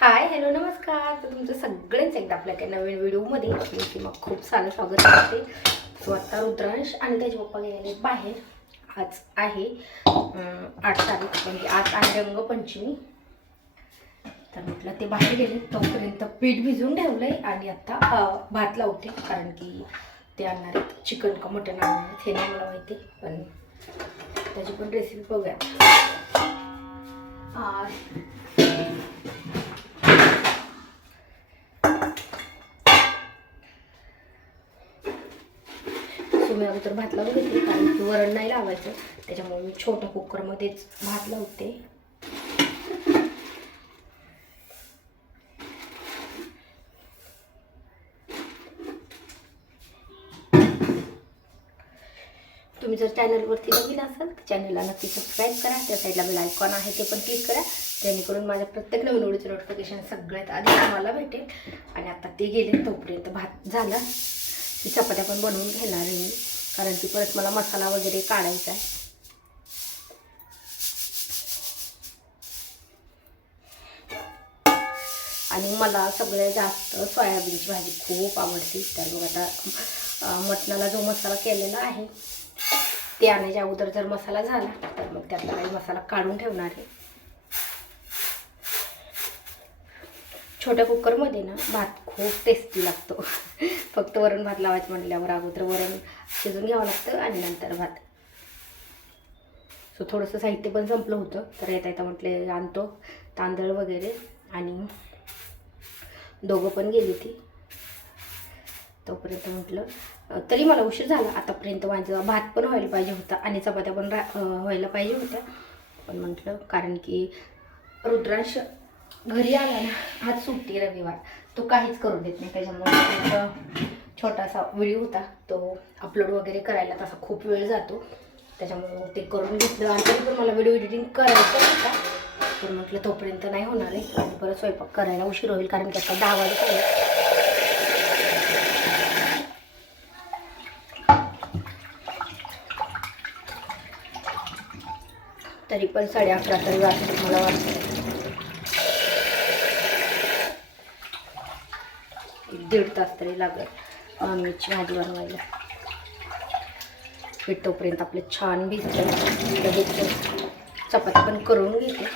Hi hello नमस्कार. तर तुमचं सगळ्यांच एकदा आपल्या काही नवीन व्हिडिओमध्ये मी मग खूप सारं स्वागत करते. सो आता रुद्रांश आणि त्याचे पप्पा गेलेले बाहेर. आज आहे 8 तारीख, म्हणजे आज आहे रंगपंचमी. तर म्हटलं ते बाहेर गेले तोपर्यंत पीठ भिजवून ठेवलंय आणि आता भात लावते, कारण की ते आणणार आहेत चिकन का मटन आणणार आहेत हे नाही मला माहिती, पण त्याची पण रेसिपी बघूया. मी अगोदर भात लावून घेतली, कारण की वरण नाही लावायचं, त्याच्यामुळे मी छोट्या कुकरमध्येच भात लावते. तुम्ही जर चॅनलवरती नवीन असाल तर चॅनलला नक्की सबस्क्राईब करा. त्या साईडला बेल आयकॉन आहे ते पण क्लिक करा, जेणेकरून माझ्या प्रत्येक नवीन व्हिडिओचं नोटिफिकेशन सगळ्यात आधी तुम्हाला भेटेल. आणि आता ते गेले तोपर्यंत भात झाला. ती चपात्या पण बनवून घेणार आहे मी, कारण की परत मला मसाला वगैरे काढायचा आहे. आणि मला सगळ्यात जास्त सोयाबीनची भाजी खूप आवडते. तर मग आता मटणाला जो मसाला केलेला आहे ते आणायच्या अगोदर जर मसाला झाला तर मग त्यातला काही मसाला काढून ठेवणार आहे. छोट्या कुकरमध्ये ना भात खूप टेस्टी लागतो. फक्त वरण भात लावायचं म्हटल्यावर अगोदर वरण शिजून घ्यावं लागतं आणि नंतर भात. सो थोडंसं साहित्य पण संपलं होतं, तर येता म्हटले आणतो तांदळ वगैरे. आणि दोघं पण गेली ती, तोपर्यंत म्हटलं तरी मला उशीर झाला आतापर्यंत. माझा भात पण व्हायला पाहिजे होता आणि चपात्या पण व्हायला पाहिजे होत्या, पण म्हटलं कारण की रुद्रांश घरी आला ना, आज सुट्टी रविवार, तो काहीच करू देत नाही. त्याच्यामुळे छोटासा व्हिडिओ होता, तो अपलोड वगैरे करायला तसा खूप वेळ जातो, त्याच्यामुळे ते करून घेतलं. आणि तरी पण मला व्हिडिओ एडिटिंग करायचं होता, तर म्हटलं तोपर्यंत नाही होणार आहे आणि परत स्वयंपाक करायला उशीर होईल, कारण की आता 10 वाजता. तरी पण 11:30 तरी वाजतात मला वाटतं. 1-1.5 तास तरी लागेल नॉनव्हेजची भाजी बनवायला. पीठ तोपर्यंत आपले छान भिजतं. चपाती पण करून घेते.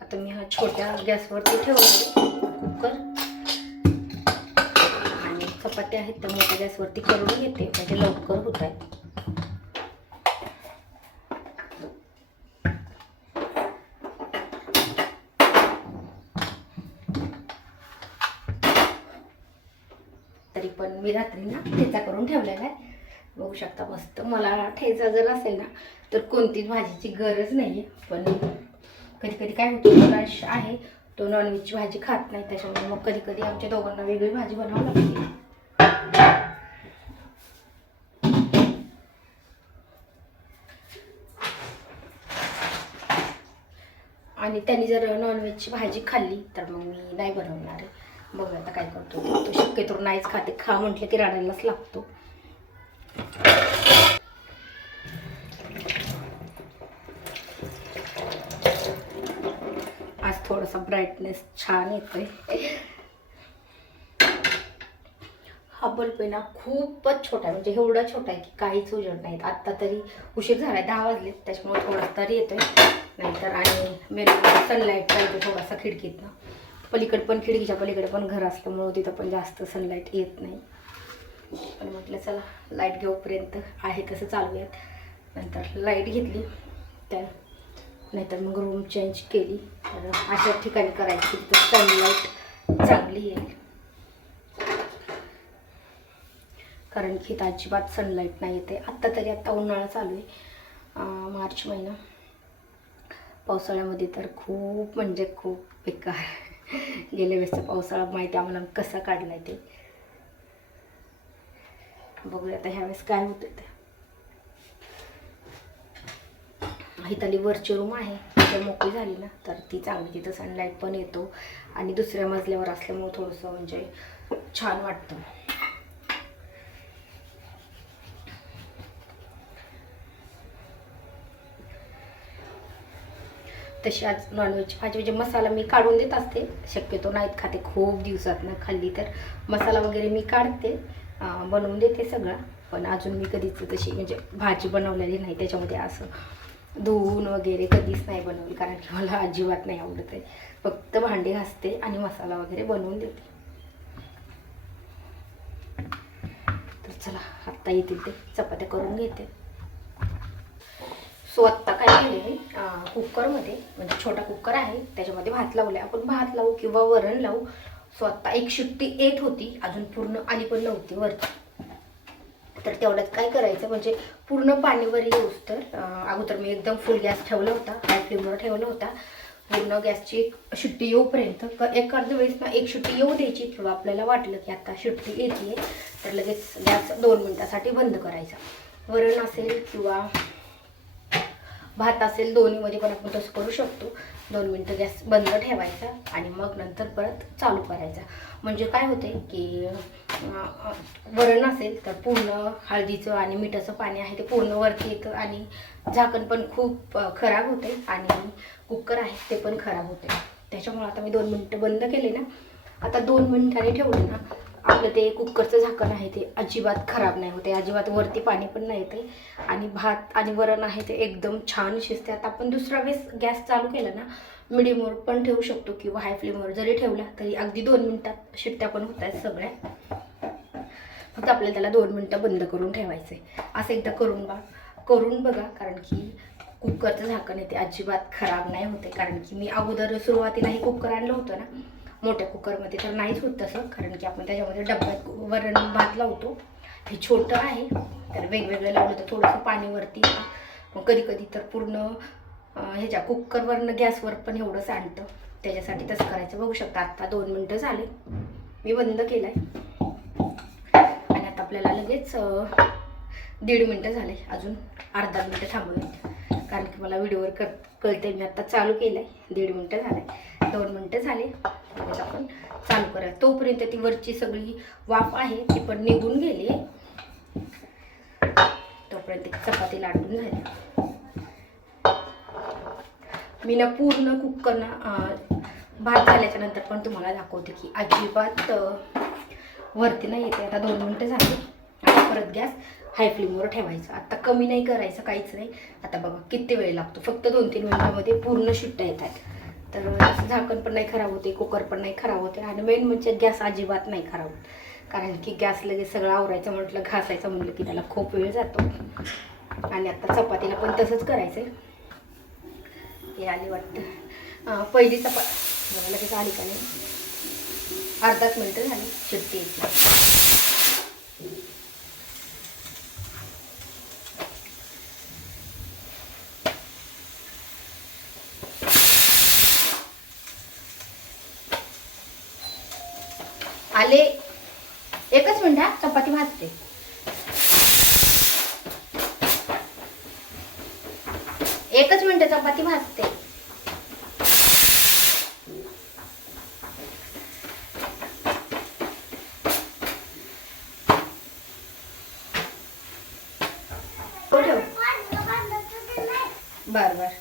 आता मी हा छोट्या गॅसवरती ठेवला कुकर, आणि चपात्या आहेत त्या मोठ्या गॅसवरती करून घेते, म्हणजे लवकर होत आहे. तरी पण मी रात्री ना ठेचा करून ठेवलेला आहे, बघू शकता मस्त. मला ठेचा जर असेल ना तर कोणतीच भाजीची गरज नाही आहे. पण कधी कधी काय होतं, रुद्रांश आहे तो नॉनव्हेजची भाजी खात नाही, त्याच्यामुळे मग कधी कधी आमच्या दोघांना वेगळी भाजी बनावं लागते. आणि त्यांनी जर नॉनव्हेजची भाजी खाल्ली तर मग मी नाही बनवणार आहे. बघूया आता काय करतो. तो शक्यतो नाहीच खाते, खा म्हटलं की रडायलाच लागतो. आज थोडासा ब्राईटनेस छान येतोय. हा बल्ब आहे ना खूपच छोटा आहे, म्हणजे एवढा छोटा आहे की काहीच उजेड नाहीत. आत्ता तरी उशीर झाला आहे, 10 वाजले, त्याच्यामुळे थोडा तरी येतोय, नाहीतर. आणि मेन सनलाईट पाहिजे थोडासा खिडकीतनं. पलीकडे पण, खिडकीच्या पलीकडे पण घर असल्यामुळं तिथं पण जास्त सनलाईट येत नाही. पण म्हटलं चला लाईट घेऊपर्यंत आहे तसं चालूयात. नंतर लाईट घेतली त्या, नाहीतर मग रूम चेंज केली. तर अशा ठिकाणी करायची तिथं सनलाईट चांगली येईल. कारण की इथं अजिबात सनलाईट नाही येते. आत्ता तरी आत्ता उन्हाळा चालू आहे, मार्च महिना. पावसाळ्यामध्ये तर खूप म्हणजे खूप बेकार. गेल्या वेळेसचा पावसाळा माहिती आम्हाला कसा काढला आहे ते. बघूया आता ह्यावेळेस काय होतं ते. इथली वरची रूम आहे जर मोकळी झाली ना तर ती चांगली, तिथं सनलाईट पण येतो आणि दुसऱ्या मजल्यावर असल्यामुळे थोडंसं म्हणजे छान वाटतं. तशी आज नॉनव्हेजची भाजी म्हणजे मसाला मी काढून देत असते, शक्यतो नाहीत खाते, खूप दिवसातनं खाल्ली तर मसाला वगैरे मी काढते, बनवून देते सगळं. पण अजून मी कधीच तशी म्हणजे भाजी बनवलेली नाही, त्याच्यामध्ये असं धुवून वगैरे कधीच नाही बनवली, कारण की मला अजिबात नाही आवडत आहे. फक्त भांडी घासते आणि मसाला वगैरे बनवून देते. तर चला आत्ता येतील ते चपात्या करून घेते. सो आत्ता काय केले मी कुकरमध्ये, म्हणजे छोटा कुकर आहे त्याच्यामध्ये भात लावला. आपण भात लावू किंवा वरण लावू. सो आत्ता एक शिट्टी येत होती, अजून पूर्ण आली पण नव्हती वरती. तर तेवढ्यात काय करायचं म्हणजे पूर्ण पाणीवर येऊस तर अगोदर मी एकदम फुल गॅस ठेवला होता, हाय फ्लेमवर ठेवला होता. पूर्ण गॅसची एक शिट्टी येऊपर्यंत एक अर्ध्या वेळेस ना एक शिट्टी येऊ द्यायची. किंवा आपल्याला वाटलं की आता शिट्टी येते तर लगेच गॅस 2 मिनिटासाठी बंद करायचा. वरण असेल किंवा भात असेल दोन्हीमध्ये पण आपण तसं करू शकतो. 2 मिनटं गॅस बंद ठेवायचा आणि मग नंतर परत चालू करायचा. म्हणजे काय होते की वरण असेल तर पूर्ण हळदीचं आणि मिठाचं पाणी आहे ते पूर्ण वरती येतं आणि झाकण पण खूप खराब होते आणि कुकर आहे ते पण खराब होते. त्याच्यामुळे आता मी 2 मिनटं बंद केले ना, आता 2 मिनिटांनी ठेवले ना आपलं ते कुकरचं झाकण आहे ते अजिबात खराब नाही होते, अजिबात वरती पाणी पण नाही येते आणि भात आणि वरण आहे ते एकदम छान शिजते. आता आपण दुसरा वेळेस गॅस चालू केला ना, मिडियमवर पण ठेवू शकतो किंवा हाय फ्लेमवर जरी ठेवला तरी अगदी 2 मिनिटात शिट्ट्या पण होत आहेत सगळ्या. फक्त आपल्याला त्याला 2 मिनिटं बंद करून ठेवायचं आहे. असं एकदा करून बघा, कारण की कुकरचं झाकण आहे ते अजिबात खराब नाही होते. कारण की मी अगोदर सुरुवातीला हे कुकर आणलं होतं ना मोठ्या कुकरमध्ये, तर नाहीच होत तसं, कारण की आपण त्याच्यामध्ये डब्यात वरण भात लावतो. हे छोटं आहे तर वेगवेगळं लावलं तर थोडंसं पाणीवरती, मग कधी कधी तर पूर्ण ह्याच्या कुकरवरनं गॅसवर पण एवढं सांडतं. त्याच्यासाठी तसं करायचं. बघू शकता आत्ता 2 मिनटं झाले, मी बंद केलं आहे आणि आता आपल्याला लगेच 1.5 मिनटं झाले, अजून अर्धा मिनटं थांबूया. कारण की मला व्हिडिओवर कळते मी आत्ता चालू केलं आहे. 1.5 मिनटं झाले, 2 मिनटं झाले, लगेच आपण चालू करूया. तोपर्यंत ती वरची सगळी वाफ आहे ती पण निघून गेली, तोपर्यंत चपाती लाटून झाली. मी ना पूर्ण कुकर ना भात झाल्याच्या नंतर पण तुम्हाला दाखवते की अजिबात वरती नाही येते. आता 2 मिनटं झाली आणि परत गॅस हाय फ्लेमवर ठेवायचं. आता कमी नाही करायचं, काहीच नाही. आता बघा किती वेळ लागतो, फक्त 2-3 मिनिटामध्ये पूर्ण शिट्ट्या येतात. तर झाकण पण नाही खराब होते, कुकर पण नाही खराब होते आणि मेन म्हणजे गॅस अजिबात नाही खराब होत. कारण की गॅस लगेच सगळं आवरायचं म्हटलं, घासायचं म्हटलं की त्याला खूप वेळ जातो. आणि आता चपातीला पण तसंच करायचं आहे. हे आली वाटतं पहिली चपाती, लगेच आली का नाही, अर्धाच मिनटं झाली शिट्टी येते. आले, एकच मिनिट हा, चपाती भाजते. एकच मिनिट, चपाती भाजते. बर बर.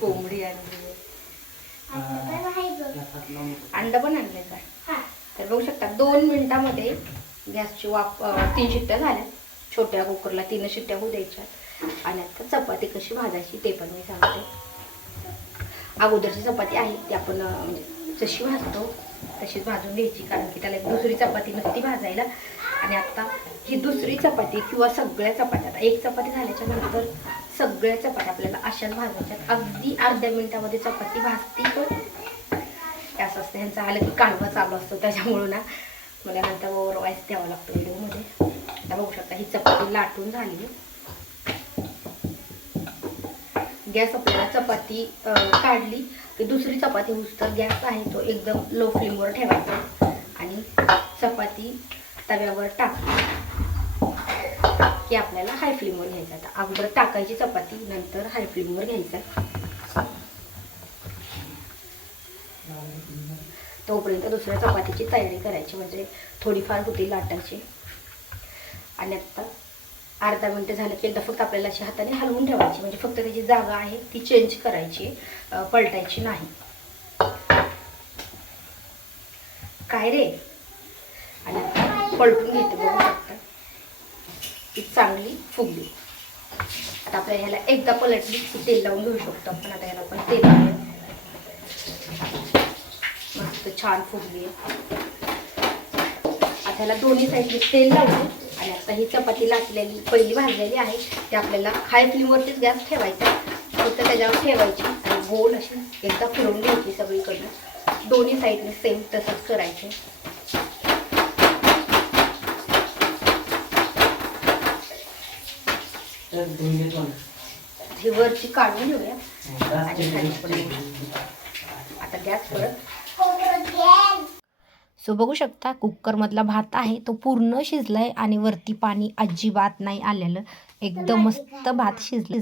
कोंबडी आणली, अंडा पण आणलंय का? तर बघू शकता 2 मिनिटामध्ये गॅसची वाफ 3 शिट्ट्या झाल्या. छोट्या कुकरला 3 शिट्ट्या होऊ द्यायच्या. आणि आता चपाती कशी भाजायची ते पण मी सांगते. अगोदरची चपाती आहे ती आपण जशी भाजतो तशीच भाजून घ्यायची, कारण की त्याला एक दुसरी चपाती नसती भाजायला. आणि आता ही दुसरी चपाती किंवा सगळ्या चपात्या, आता एक चपाती झाल्याच्या नंतर सगळ्या चपात्या आपल्याला अशाच भाजायच्यात. अगदी अर्ध्या मिनिटामध्ये चपाती भाजती. पण असं असतं ह्यांचं आलं की कालवा चालू असतो, त्याच्यामुळं ना मला नंतर ओव्हर वॉइस द्यावा लागतो व्हिडिओमध्ये. आता बघू शकता ही चपाती लाटून झाली. गॅस आपल्याला चपाती काढली की दुसरी चपाती तर गॅस आहे तो एकदम लो फ्लेमवर ठेवायचा आणि चपाती तव्यावर टाकली की आपल्याला हाय फ्लेमवर घ्यायचं. आता अगोदर टाकायची चपाती, नंतर हाय फ्लेमवर घ्यायचं. तोपर्यंत दुसऱ्या चपातीची तयारी करायची, म्हणजे थोडीफार होती लाटायची. आणि आता अर्धा मिनटं झालं की एकदा फक्त आपल्याला अशा हाताने हलवून ठेवायची, म्हणजे फक्त त्याची जागा आहे ती चेंज करायची, पलटायची नाही. काय रे. आणि आता पलटून घेते. बघू शकता ती चांगली फुगली. आता आपल्या ह्याला एकदा पलटली की तेल लावून घेऊ शकतो आपण. आता ह्याला पण तेल लावूया. मस्त छान फुगली आहे. आता ह्याला दोन्ही साईडने तेल लावून आणि आता ही चपाती लाटलेली पहिली भाजलेली आहे ती आपल्याला हाय फ्लेमवरतीच गॅस ठेवायचा, फक्त त्याच्यावर ठेवायची आणि गोल अशी एकदा फिरवून घ्यायची सगळीकडनं. दोन्ही साईडने सेम तसंच करायचे. ही वरची काढून घेऊया आणि आता गॅस परत. सो बघू शकता कुकरमधला भात आहे तो पूर्ण शिजलाय आणि वरती पाणी अजिबात नाही आलेलं. एकदम मस्त भात शिजले.